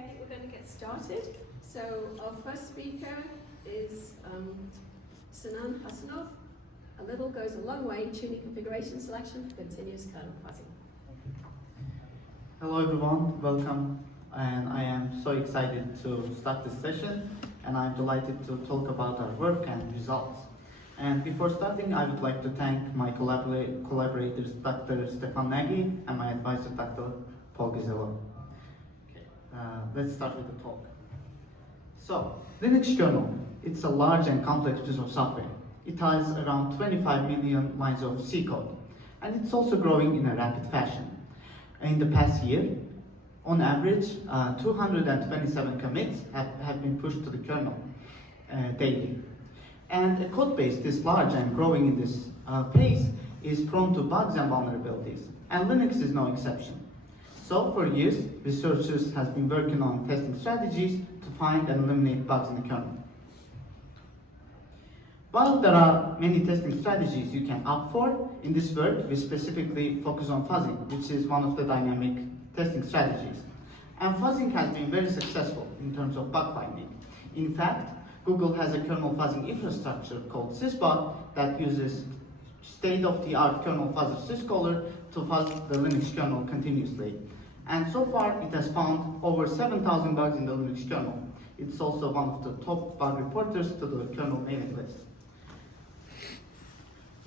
I think we're going to get started. So our first speaker is Sinan Hasanov. A little goes a long way in tuning configuration selection for continuous kernel fuzzing. Hello everyone, welcome, and I am so excited to start this session, and I'm delighted to talk about our work and results. And before starting, I would like to thank my collaborators, Dr. Stefan Nagy, and my advisor, Dr. Paul Gizello. Okay, let's start with the talk. So, Linux kernel, it's a large and complex piece of software. It has around 25 million lines of C code, and it's also growing in a rapid fashion. In the past year, on average, 227 commits have been pushed to the kernel daily. And a code base this large and growing in this pace is prone to bugs and vulnerabilities, and Linux is no exception. So for years, researchers have been working on testing strategies to find and eliminate bugs in the kernel. While there are many testing strategies you can opt for, in this work we specifically focus on fuzzing, which is one of the dynamic testing strategies. And fuzzing has been very successful in terms of bug finding. In fact, Google has a kernel fuzzing infrastructure called Sysbot that uses state-of-the-art kernel fuzzer syscaller to fuzz the Linux kernel continuously. And so far, it has found over 7,000 bugs in the Linux kernel. It's also one of the top bug reporters to the kernel mailing list.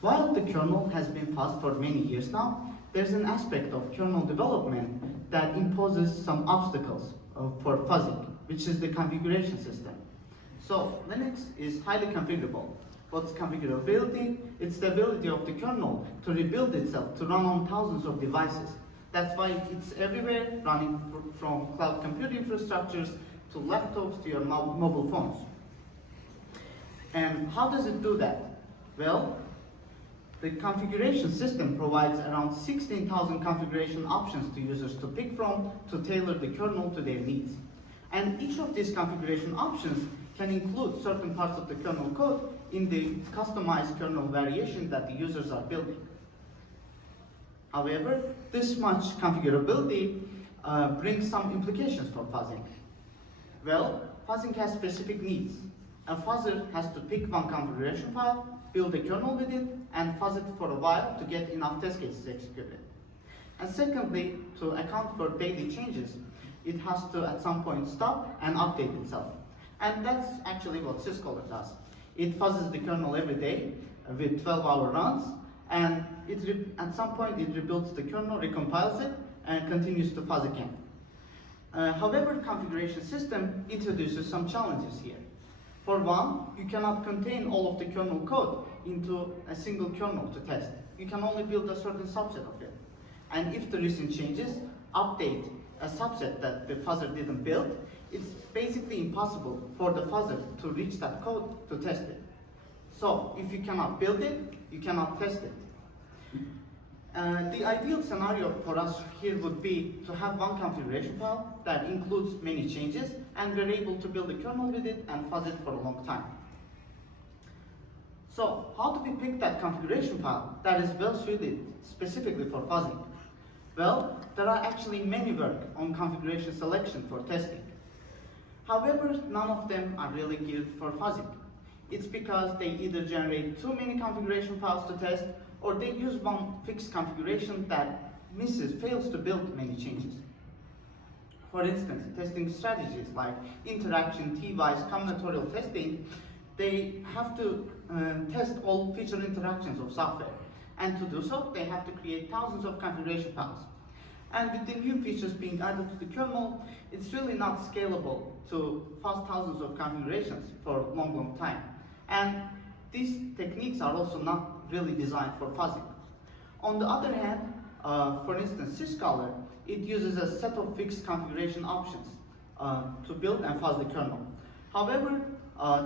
While the kernel has been fuzzed for many years now, there's an aspect of kernel development that imposes some obstacles for fuzzing, which is the configuration system. So Linux is highly configurable. What's configurability? It's the ability of the kernel to rebuild itself to run on thousands of devices. That's why it's everywhere, running from cloud computing infrastructures to laptops to your mobile phones. And how does it do that? Well, the configuration system provides around 16,000 configuration options to users to pick from to tailor the kernel to their needs. And each of these configuration options can include certain parts of the kernel code in the customized kernel variation that the users are building. However, this much configurability brings some implications for fuzzing. Well, fuzzing has specific needs. A fuzzer has to pick one configuration file, build a kernel with it, and fuzz it for a while to get enough test cases executed. And secondly, to account for daily changes, it has to at some point stop and update itself. And that's actually what syscaller does. It fuzzes the kernel every day with 12-hour runs, and at some point it rebuilds the kernel, recompiles it, and continues to fuzz again. However, configuration system introduces some challenges here. For one, you cannot contain all of the kernel code into a single kernel to test. You can only build a certain subset of it. And if the recent changes update a subset that the fuzzer didn't build, it's basically impossible for the fuzzer to reach that code to test it. So if you cannot build it, you cannot test it. The ideal scenario for us here would be to have one configuration file that includes many changes, and we're able to build a kernel with it and fuzz it for a long time. So how do we pick that configuration file that is well suited specifically for fuzzing? Well, there are actually many work on configuration selection for testing. However, none of them are really geared for fuzzing. It's because they either generate too many configuration files to test, or they use one fixed configuration that fails to build many changes. For instance, testing strategies like interaction, T-wise, combinatorial testing, they have to test all feature interactions of software. And to do so, they have to create thousands of configuration files. And with the new features being added to the kernel, it's really not scalable to fuzz thousands of configurations for a long time. And these techniques are also not really designed for fuzzing. On the other hand, for instance, syscaller, it uses a set of fixed configuration options to build and fuzz the kernel. However,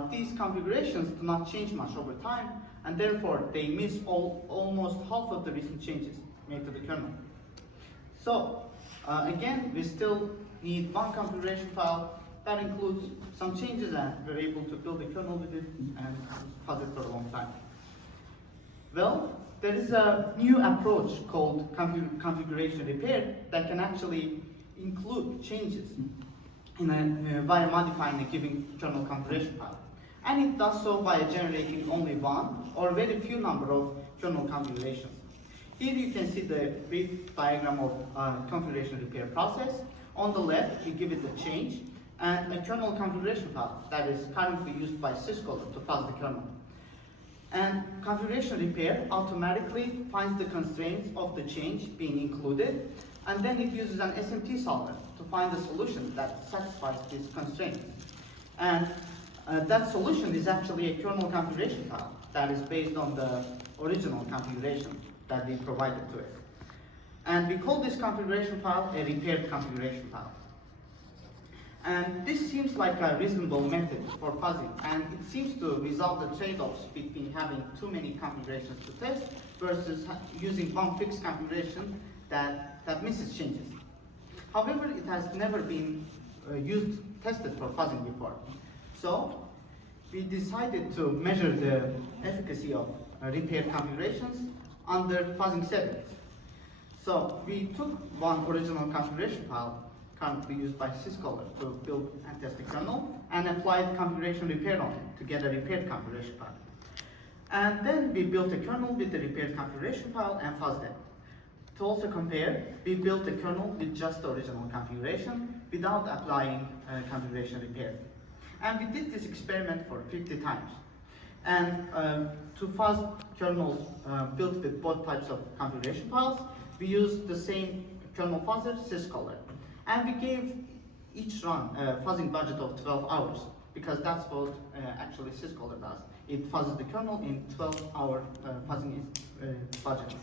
these configurations do not change much over time, and therefore they miss almost half of the recent changes made to the kernel. So again, we still need one configuration file that includes some changes, and we're able to build a kernel with it and fuzz it for a long time. Well, there is a new approach called configuration repair that can actually include changes. via modifying a given kernel configuration file. And it does so by generating only one or very few number of kernel configurations. Here you can see the brief diagram of configuration repair process. On the left, we give it a change and a kernel configuration file that is currently used by syscaller to fuzz the kernel. And configuration repair automatically finds the constraints of the change being included, and then it uses an SMT solver to find a solution that satisfies these constraints. And that solution is actually a kernel configuration file that is based on the original configuration that we provided to it. And we call this configuration file a repaired configuration file. And this seems like a reasonable method for fuzzing, and it seems to resolve the trade-offs between having too many configurations to test versus using one fixed configuration that misses changes. However, it has never been tested for fuzzing before. So we decided to measure the efficacy of repaired configurations under fuzzing settings. So we took one original configuration file currently used by syscaller to build and test the kernel, and applied configuration repair on it to get a repaired configuration file. And then we built a kernel with the repaired configuration file and fuzzed it. To also compare, we built a kernel with just the original configuration without applying configuration repair. And we did this experiment for 50 times. And to fuzz kernels built with both types of configuration files, we used the same kernel fuzzer, syscaller. And we gave each run a fuzzing budget of 12 hours, because that's what actually syscaller does. It fuzzes the kernel in 12-hour fuzzing budgets.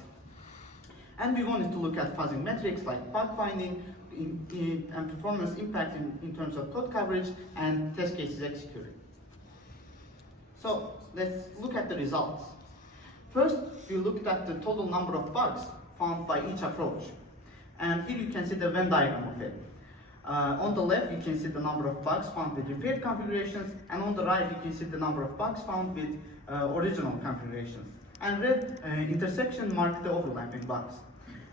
And we wanted to look at fuzzing metrics like bug finding and performance impact in terms of code coverage and test cases executed. So let's look at the results. First, we looked at the total number of bugs found by each approach. And here you can see the Venn diagram of it. On the left, you can see the number of bugs found with repaired configurations, and on the right, you can see the number of bugs found with original configurations. And red intersection mark the overlapping bugs.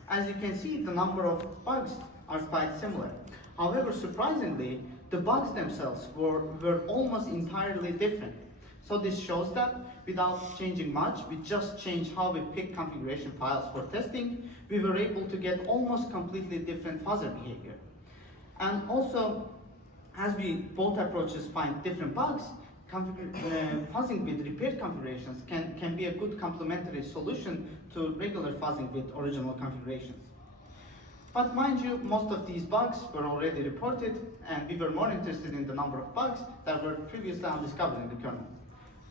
As you can see, the number of bugs are quite similar. However, surprisingly, the bugs themselves were almost entirely different. So this shows that without changing much, we just changed how we pick configuration files for testing, we were able to get almost completely different fuzzer behavior. And also, as we both approaches find different bugs, fuzzing with repaired configurations can be a good complementary solution to regular fuzzing with original configurations. But mind you, most of these bugs were already reported, and we were more interested in the number of bugs that were previously undiscovered in the kernel.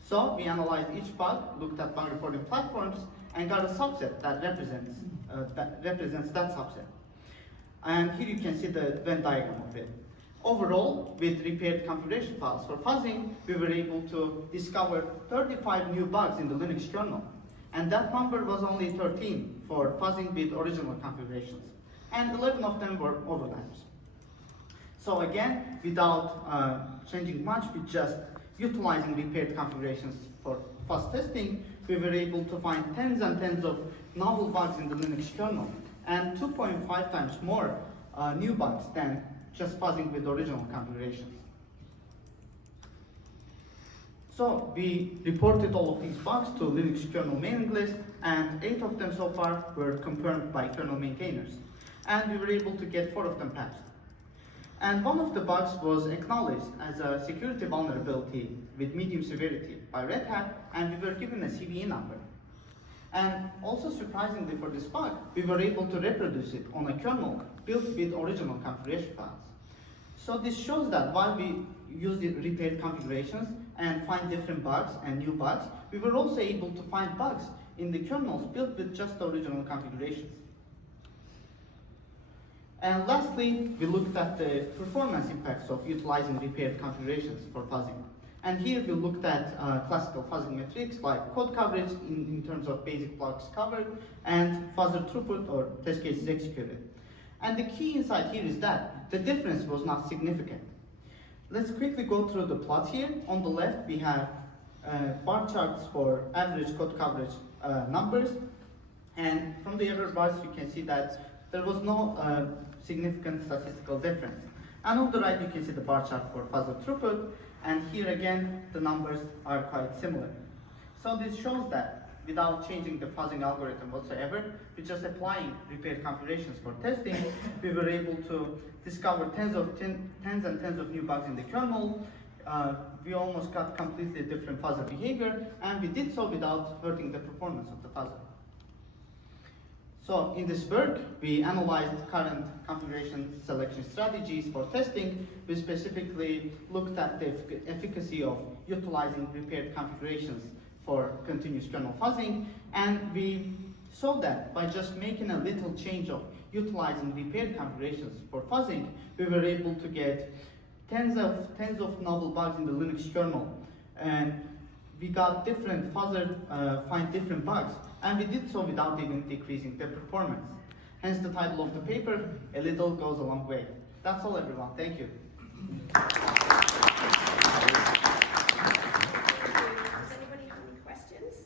So we analyzed each bug, looked at bug reporting platforms, and got a subset that represents that subset. And here you can see the Venn diagram of it. Overall, with repaired configuration files for fuzzing, we were able to discover 35 new bugs in the Linux kernel. And that number was only 13 for fuzzing with original configurations. And 11 of them were overlaps. So again, without changing much, we just utilizing repaired configurations for fuzz testing, we were able to find tens and tens of novel bugs in the Linux kernel, and 2.5 times more new bugs than just fuzzing with original configurations. So we reported all of these bugs to Linux kernel mailing list, and 8 of them so far were confirmed by kernel maintainers. And we were able to get 4 of them patched. And one of the bugs was acknowledged as a security vulnerability with medium severity by Red Hat, and we were given a CVE number. And also surprisingly for this bug, we were able to reproduce it on a kernel built with original configuration files. So this shows that while we use the repaired configurations and find different bugs and new bugs, we were also able to find bugs in the kernels built with just the original configurations. And lastly, we looked at the performance impacts of utilizing repaired configurations for fuzzing. And here we looked at classical fuzzing metrics like code coverage in terms of basic blocks covered and fuzzer throughput or test cases executed. And the key insight here is that the difference was not significant. Let's quickly go through the plots here. On the left, we have bar charts for average code coverage numbers. And from the error bars, you can see that there was no significant statistical difference. And on the right, you can see the bar chart for fuzzer throughput, and here again, the numbers are quite similar. So this shows that without changing the fuzzing algorithm whatsoever, with just applying repaired configurations for testing, we were able to discover tens and tens of new bugs in the kernel. We almost got completely different fuzzer behavior, and we did so without hurting the performance of the fuzzer. So in this work, we analyzed current configuration selection strategies for testing. We specifically looked at the efficacy of utilizing repaired configurations for continuous kernel fuzzing, and we saw that by just making a little change of utilizing repaired configurations for fuzzing, we were able to get tens of novel bugs in the Linux kernel, and we got different fuzzer find different bugs, and we did so without even decreasing their performance. Hence the title of the paper, A Little Goes a Long Way. That's all, everyone. Thank you. Does anybody have any questions?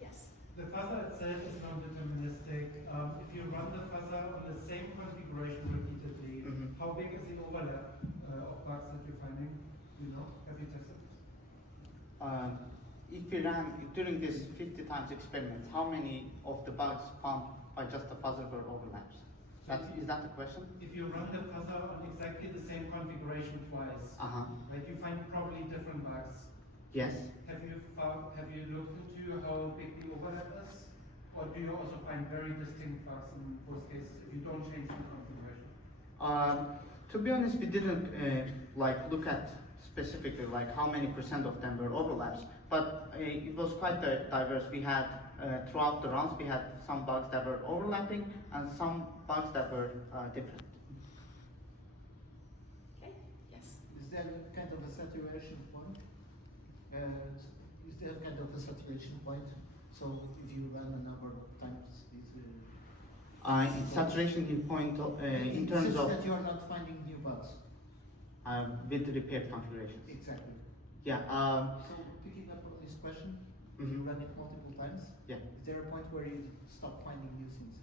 Yes. The fuzzer itself is non-deterministic. If you run the fuzzer on the same configuration repeatedly, how big is the overlap of bugs that you're finding? You know, have you tested? If we ran during this 50 times experiments, how many of the bugs found by just the fuzzer were overlaps? Is that the question? If you run the fuzzer on exactly the same configuration twice, right, you find probably different bugs. Yes. Have you looked into how big the overlap is? Or do you also find very distinct bugs in both cases if you don't change the configuration? To be honest, we didn't look at specifically how many % of them were overlaps, but it was quite diverse. We had throughout the rounds, we had some bugs that were overlapping and some bugs that were different. Okay. Yes. Is there kind of a saturation point? Is there kind of a saturation point? So if you run a number of times, Saturation point in terms of that you are not finding new bugs. with repaired configurations. Exactly. Yeah. So picking up on this question, if you run it multiple times, Yeah. is there a point where you stop finding new things?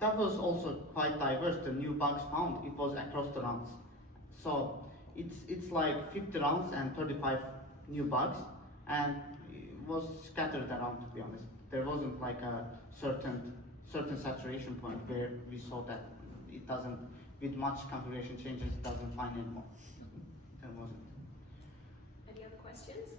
That was also quite diverse. The new bugs found, it was across the rounds. So it's like 50 rounds and 35 new bugs, and it was scattered around, to be honest. There wasn't like a certain saturation point where we saw that it doesn't, with much configuration changes, it doesn't find anymore. There wasn't. Any other questions?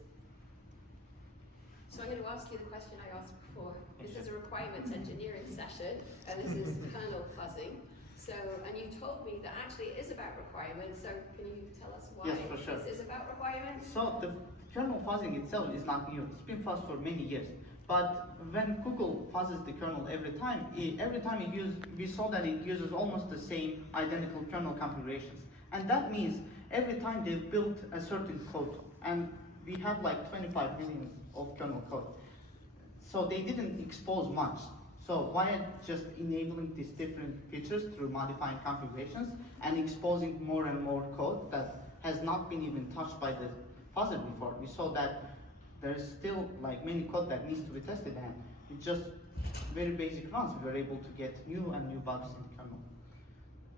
So I'm going to ask you the question I asked before. This is a requirements engineering session, and this is kernel fuzzing. So, and you told me that actually it is about requirements, so can you tell us why Yes, for sure. this is about requirements? So the kernel fuzzing itself is not new. It's been fuzzed for many years. But when Google fuzzes the kernel every time we saw that it uses almost the same identical kernel configurations. And that means every time they built a certain code, and we have like 25 million of kernel code. So they didn't expose much. So why just enabling these different features through modifying configurations and exposing more and more code that has not been even touched by the fuzzer before? We saw that there's still like many code that needs to be tested, and with just very basic runs, we were able to get new and new bugs in the kernel.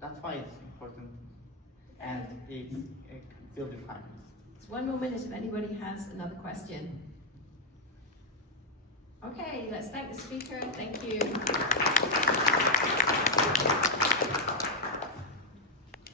That's why it's important, and it's building requirements. It's 1 more minute if anybody has another question. Okay, let's thank the speaker. Thank you.